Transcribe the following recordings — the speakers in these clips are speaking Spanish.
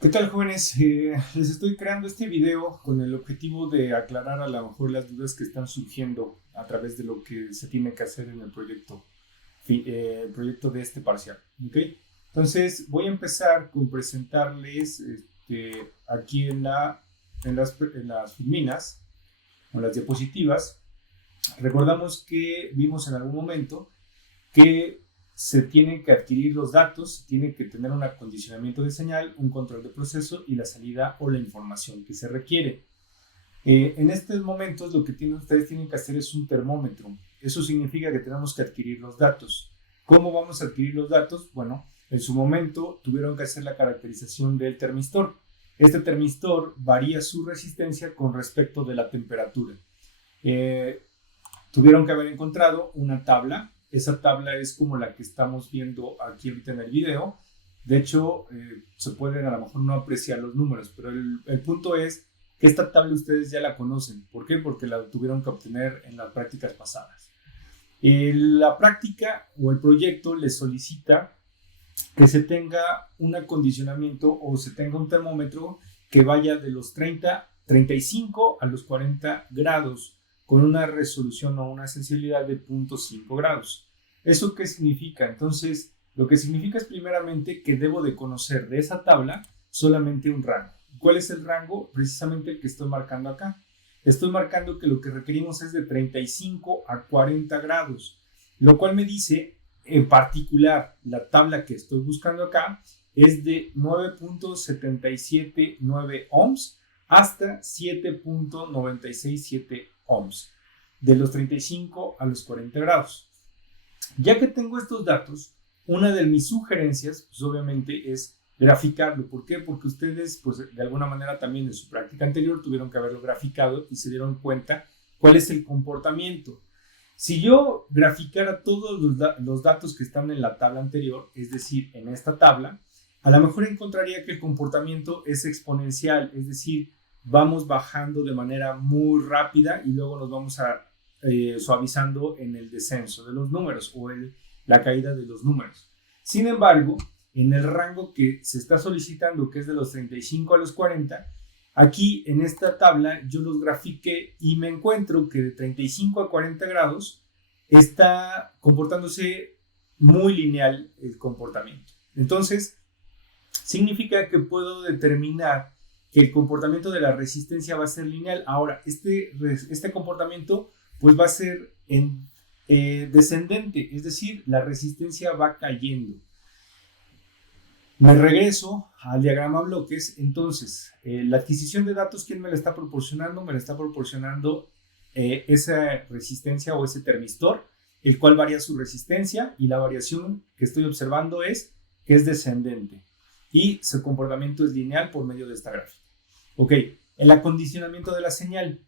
¿Qué tal, jóvenes? Les estoy creando este video con el objetivo de aclarar a lo mejor las dudas que están surgiendo a través de lo que se tiene que hacer en el proyecto de este parcial. ¿Ok? Entonces, voy a empezar con presentarles aquí en las filminas, en las diapositivas. Recordamos que vimos en algún momento que se tienen que adquirir los datos, se tiene que tener un acondicionamiento de señal, un control de proceso y la salida o la información que se requiere. En estos momentos lo que ustedes tienen que hacer es un termómetro. Eso significa que tenemos que adquirir los datos. ¿Cómo vamos a adquirir los datos? Bueno, en su momento tuvieron que hacer la caracterización del termistor. Este termistor varía su resistencia con respecto de la temperatura. Eh, Tuvieron que haber encontrado una tabla. Esa tabla es como la que estamos viendo aquí ahorita en el video. De hecho, se pueden a lo mejor no apreciar los números, pero el punto es que esta tabla ustedes ya la conocen. ¿Por qué? Porque la tuvieron que obtener en las prácticas pasadas. La práctica o el proyecto les solicita que se tenga un acondicionamiento o se tenga un termómetro que vaya de los 35 a los 40 grados con una resolución o una sensibilidad de 0.5 grados. ¿Eso qué significa? Entonces, lo que significa es primeramente que debo de conocer de esa tabla solamente un rango. ¿Cuál es el rango? Precisamente el que estoy marcando acá. Estoy marcando que lo que requerimos es de 35 a 40 grados, lo cual me dice, en particular, la tabla que estoy buscando acá es de 9.779 ohms hasta 7.967 ohms, de los 35 a los 40 grados. Ya que tengo estos datos, una de mis sugerencias, pues obviamente es graficarlo. ¿Por qué? Porque ustedes, pues de alguna manera también en su práctica anterior tuvieron que haberlo graficado y se dieron cuenta cuál es el comportamiento. Si yo graficara todos los datos que están en la tabla anterior, es decir, en esta tabla, a lo mejor encontraría que el comportamiento es exponencial, es decir, vamos bajando de manera muy rápida y luego nos vamos suavizando en el descenso de los números o la caída de los números. Sin embargo, en el rango que se está solicitando, que es de los 35 a los 40, aquí en esta tabla yo los grafiqué y me encuentro que de 35 a 40 grados está comportándose muy lineal el comportamiento. Entonces, significa que puedo determinar que el comportamiento de la resistencia va a ser lineal. Ahora, este comportamiento pues va a ser descendente, es decir, la resistencia va cayendo. Me regreso al diagrama bloques. Entonces, la adquisición de datos, ¿quién me la está proporcionando? Me la está proporcionando esa resistencia o ese termistor, el cual varía su resistencia, y la variación que estoy observando es que es descendente y su comportamiento es lineal por medio de esta gráfica. Ok, el acondicionamiento de la señal.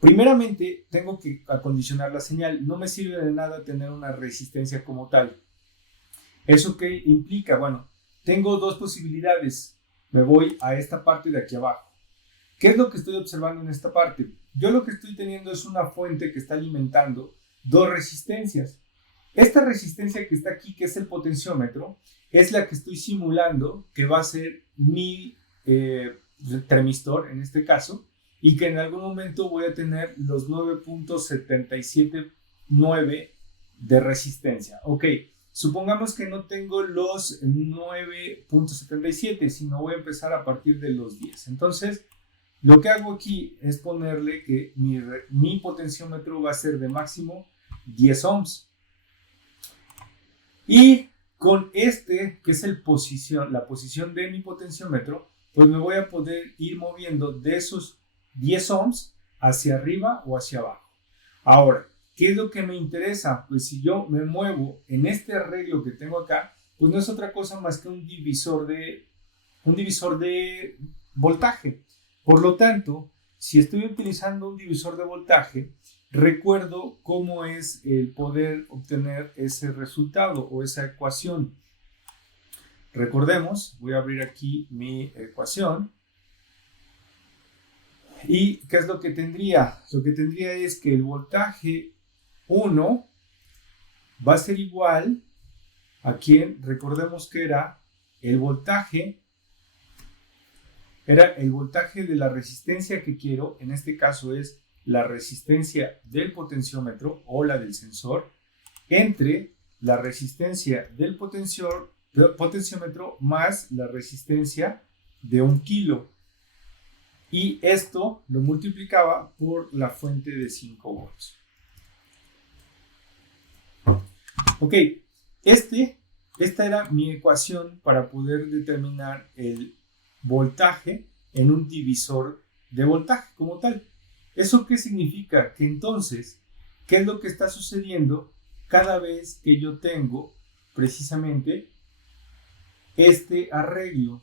Primeramente, tengo que acondicionar la señal. No me sirve de nada tener una resistencia como tal. ¿Eso qué implica? Bueno, tengo dos posibilidades. Me voy a esta parte de aquí abajo. ¿Qué es lo que estoy observando en esta parte? Yo lo que estoy teniendo es una fuente que está alimentando dos resistencias. Esta resistencia que está aquí, que es el potenciómetro, es la que estoy simulando que va a ser mi termistor en este caso, y que en algún momento voy a tener los 9.779 de resistencia. Ok, supongamos que no tengo los 9.77, sino voy a empezar a partir de los 10. Entonces, lo que hago aquí es ponerle que mi potenciómetro va a ser de máximo 10 ohms. Y con que es la posición de mi potenciómetro, pues me voy a poder ir moviendo de esos 10 ohms hacia arriba o hacia abajo. Ahora, ¿qué es lo que me interesa? Pues si yo me muevo en este arreglo que tengo acá, pues no es otra cosa más que un divisor de voltaje. Por lo tanto, si estoy utilizando un divisor de voltaje, recuerdo cómo es el poder obtener ese resultado o esa ecuación. Recordemos, voy a abrir aquí mi ecuación. ¿Y qué es lo que tendría? Lo que tendría es que el voltaje 1 va a ser igual a quien recordemos que era el voltaje Era el voltaje de la resistencia que quiero, en este caso es la resistencia del potenciómetro o la del sensor, entre la resistencia del potenciómetro más la resistencia de 1 kilo. Y esto lo multiplicaba por la fuente de 5 volts. Ok, esta era mi ecuación para poder determinar el voltaje en un divisor de voltaje como tal. ¿Eso qué significa? Que entonces, ¿qué es lo que está sucediendo cada vez que yo tengo precisamente este arreglo?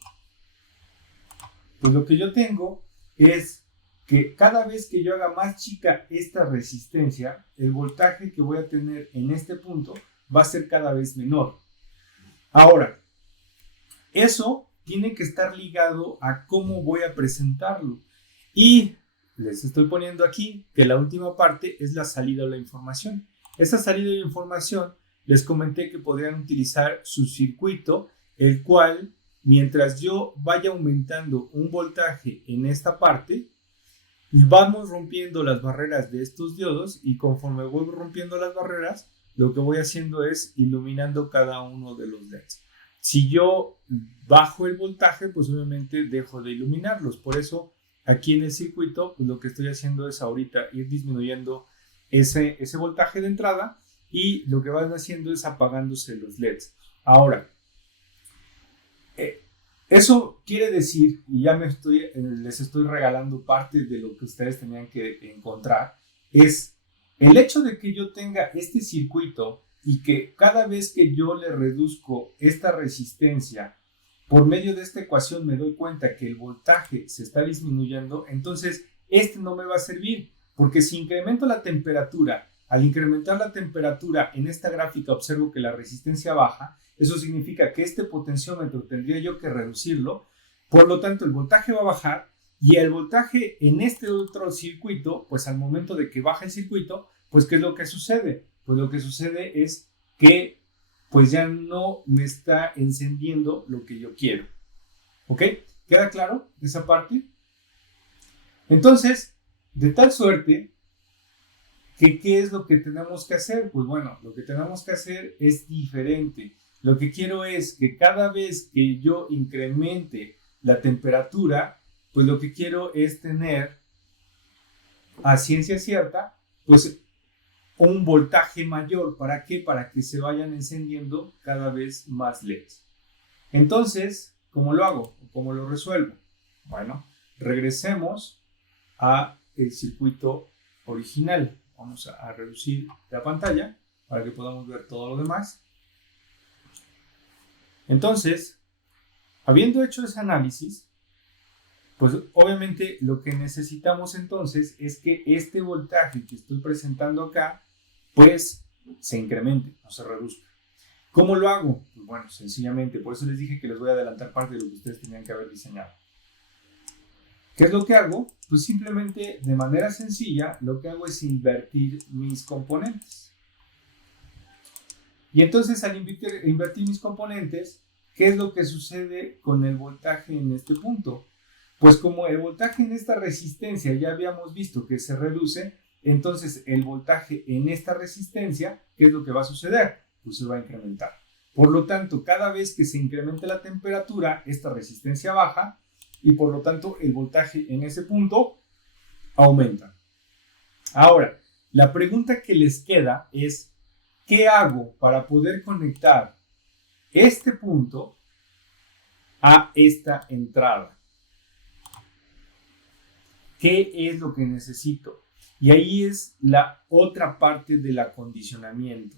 Pues lo que yo tengo es que cada vez que yo haga más chica esta resistencia, el voltaje que voy a tener en este punto va a ser cada vez menor. Ahora, eso tiene que estar ligado a cómo voy a presentarlo. Y les estoy poniendo aquí que la última parte es la salida de la información. Esa salida de la información, les comenté que podrían utilizar su circuito, el cual, mientras yo vaya aumentando un voltaje en esta parte, vamos rompiendo las barreras de estos diodos y conforme voy rompiendo las barreras, lo que voy haciendo es iluminando cada uno de los LEDs. Si yo bajo el voltaje, pues obviamente dejo de iluminarlos. Por eso aquí en el circuito, pues lo que estoy haciendo es ahorita ir disminuyendo ese voltaje de entrada y lo que van haciendo es apagándose los LEDs. Ahora, eso quiere decir, y ya les estoy regalando parte de lo que ustedes tenían que encontrar, es el hecho de que yo tenga este circuito y que cada vez que yo le reduzco esta resistencia, por medio de esta ecuación me doy cuenta que el voltaje se está disminuyendo, entonces este no me va a servir, porque si incremento la temperatura, al incrementar la temperatura en esta gráfica observo que la resistencia baja, eso significa que este potenciómetro tendría yo que reducirlo, por lo tanto el voltaje va a bajar y el voltaje en este otro circuito, pues al momento de que baja el circuito, pues ¿qué es lo que sucede? Pues lo que sucede es que pues ya no me está encendiendo lo que yo quiero. ¿Ok? ¿Queda claro esa parte? Entonces, de tal suerte que ¿qué es lo que tenemos que hacer? Pues bueno, lo que tenemos que hacer es diferente. Lo que quiero es que cada vez que yo incremente la temperatura, pues lo que quiero es tener a ciencia cierta, pues un voltaje mayor. ¿Para qué? Para que se vayan encendiendo cada vez más LEDs. Entonces, ¿cómo lo hago? ¿Cómo lo resuelvo? Bueno, regresemos a el circuito original. Vamos a reducir la pantalla para que podamos ver todo lo demás. Entonces, habiendo hecho ese análisis, pues obviamente lo que necesitamos entonces es que este voltaje que estoy presentando acá, pues se incremente, no se reduzca. ¿Cómo lo hago? Pues bueno, sencillamente, por eso les dije que les voy a adelantar parte de lo que ustedes tenían que haber diseñado. ¿Qué es lo que hago? Pues simplemente de manera sencilla lo que hago es invertir mis componentes. Y entonces al invertir mis componentes, ¿qué es lo que sucede con el voltaje en este punto? Pues como el voltaje en esta resistencia ya habíamos visto que se reduce, entonces el voltaje en esta resistencia, ¿qué es lo que va a suceder? Pues se va a incrementar. Por lo tanto, cada vez que se incremente la temperatura, esta resistencia baja y por lo tanto el voltaje en ese punto aumenta. Ahora, la pregunta que les queda es, ¿qué hago para poder conectar este punto a esta entrada? ¿Qué es lo que necesito? Y ahí es la otra parte del acondicionamiento.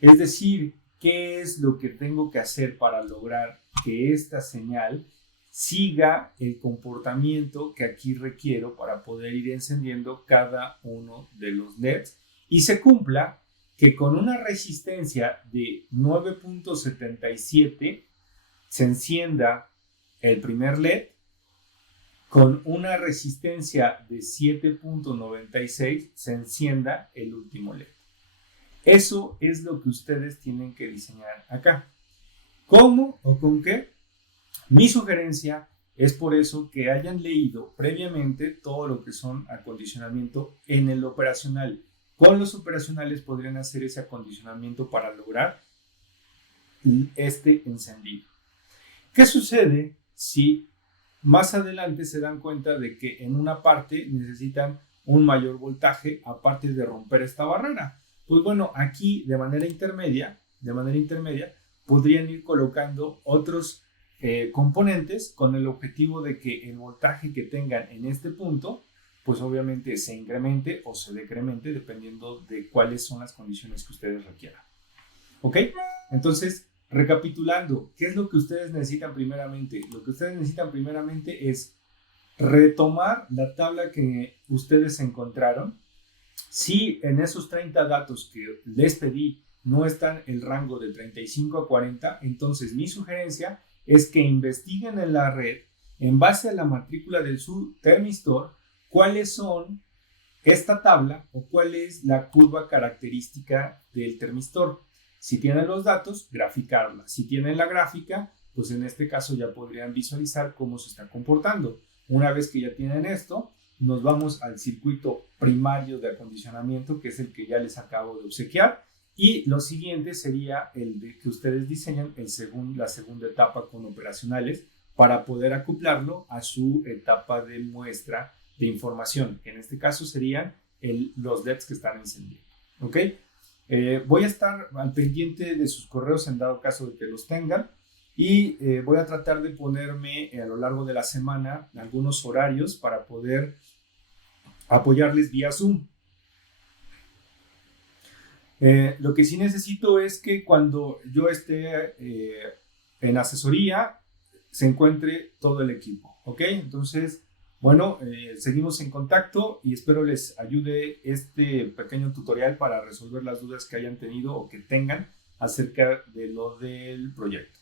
Es decir, ¿qué es lo que tengo que hacer para lograr que esta señal siga el comportamiento que aquí requiero para poder ir encendiendo cada uno de los LEDs y se cumpla que con una resistencia de 9.77 se encienda el primer LED, con una resistencia de 7.96 se encienda el último LED. Eso es lo que ustedes tienen que diseñar acá. ¿Cómo o con qué? Mi sugerencia es por eso que hayan leído previamente todo lo que son acondicionamiento en el operacional. Con los operacionales podrían hacer ese acondicionamiento para lograr este encendido. ¿Qué sucede si más adelante se dan cuenta de que en una parte necesitan un mayor voltaje aparte de romper esta barrera? Pues bueno, aquí de manera intermedia podrían ir colocando otros componentes con el objetivo de que el voltaje que tengan en este punto pues obviamente se incremente o se decremente dependiendo de cuáles son las condiciones que ustedes requieran. ¿Ok? Entonces, recapitulando, ¿qué es lo que ustedes necesitan primeramente? Lo que ustedes necesitan primeramente es retomar la tabla que ustedes encontraron. Si en esos 30 datos que les pedí no están el rango de 35 a 40, entonces mi sugerencia es que investiguen en la red, en base a la matrícula de su termistor, cuáles son esta tabla o cuál es la curva característica del termistor. Si tienen los datos, graficarla. Si tienen la gráfica, pues en este caso ya podrían visualizar cómo se está comportando. Una vez que ya tienen esto, nos vamos al circuito primario de acondicionamiento, que es el que ya les acabo de obsequiar. Y lo siguiente sería el de que ustedes diseñan la segunda etapa con operacionales para poder acoplarlo a su etapa de muestra de información, que en este caso serían los LEDs que están encendiendo. ¿Ok? Voy a estar al pendiente de sus correos en dado caso de que los tengan y voy a tratar de ponerme a lo largo de la semana algunos horarios para poder apoyarles vía Zoom. Lo que sí necesito es que cuando yo esté en asesoría se encuentre todo el equipo, ¿ok? Entonces, bueno, seguimos en contacto y espero les ayude este pequeño tutorial para resolver las dudas que hayan tenido o que tengan acerca de lo del proyecto.